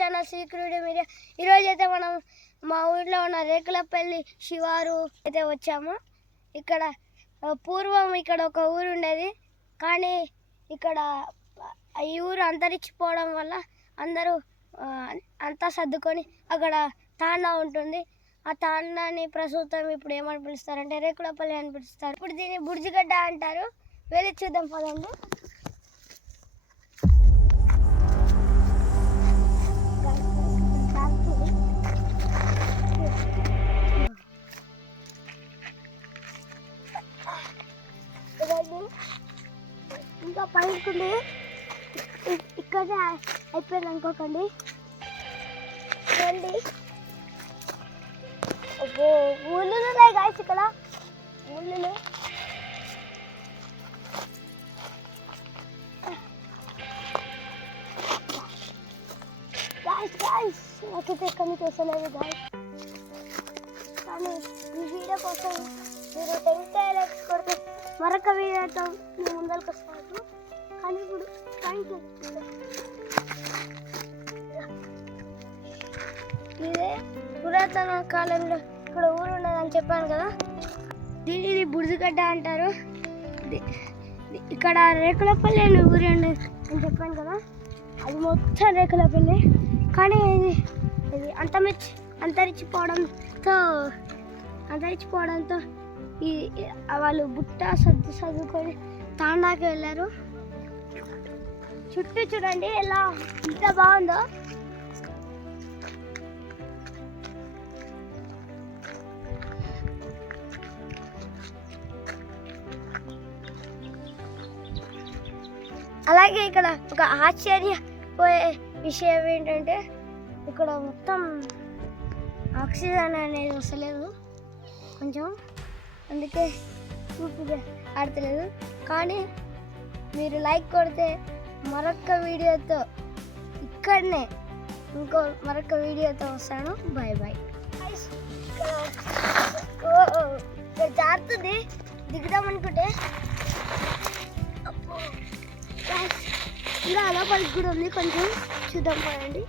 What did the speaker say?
Channel secret media. ఈరోజు అయితే మనం మా ఊళ్ళో ఉన్న రేకులపల్లి శివారు అయితే వచ్చాము. ఇక్కడ పూర్వం ఇక్కడ ఒక ఊరు ఉండేది, కానీ ఇక్కడ ఈ ఊరు అంతరించిపోవడం వల్ల అందరూ అంతా సర్దుకొని అక్కడ తాండా ఉంటుంది. ఆ తాండాని ప్రస్తుతం ఇప్పుడు ఏమని పిలుస్తారంటే రేకులపల్లి అని పిలుస్తారు. ఇప్పుడు దీన్ని బుర్జిగడ్డ అంటారు. వెళ్ళి చూద్దాం పదండి. ఇంకా పైకి ఇక్కడే అయిపోయింది అనుకోకండి. రండి. ముళ్ళు ఉన్నాయి గాయస్, ఇక్కడ ముళ్ళు. గాయస్ నాకైతే ఎక్కడికి వస్తలేదు గాయస్, కానీ ఈ వీడియో కోసం మీరు 10K లైక్స్ కొడితే మరొక వీడియోతో మీ ముందరికి వస్తాను. కానీ ఇప్పుడు ఇదే పురాతన కాలంలో ఇక్కడ ఊరు ఉండదని చెప్పాను కదా, దీనిని బుర్జిగడ్డ అంటారు. ఇక్కడ రేకులపల్లి అని ఊరు ఉండేది అని చెప్పాను కదా, అది మొత్తం రేకులపల్లి. కానీ ఇది అంతరించిపోవడంతో ఈ వాళ్ళు బుట్ట సర్దుకొని తాండాకి వెళ్ళారు. చుట్టూ చూడండి ఎలా ఎంత బాగుందో. అలాగే ఇక్కడ ఒక ఆశ్చర్యపోయే విషయం ఏంటంటే ఇక్కడ మొత్తం ఆక్సిజన్ అనేది వస్తలేదు కొంచెం, అందుకే ఊపిరి ఆడతలేదు. కానీ మీరు లైక్ కొడితే మరొక వీడియోతో ఇక్కడనే మరొక వీడియోతో వస్తాను. Bye bye. ఇక్కడ జారుతుంది, దిగుదాం అనుకుంటే ఇలా లోపలికి కూడా ఉంది, కొంచెం చూద్దాం పడండి.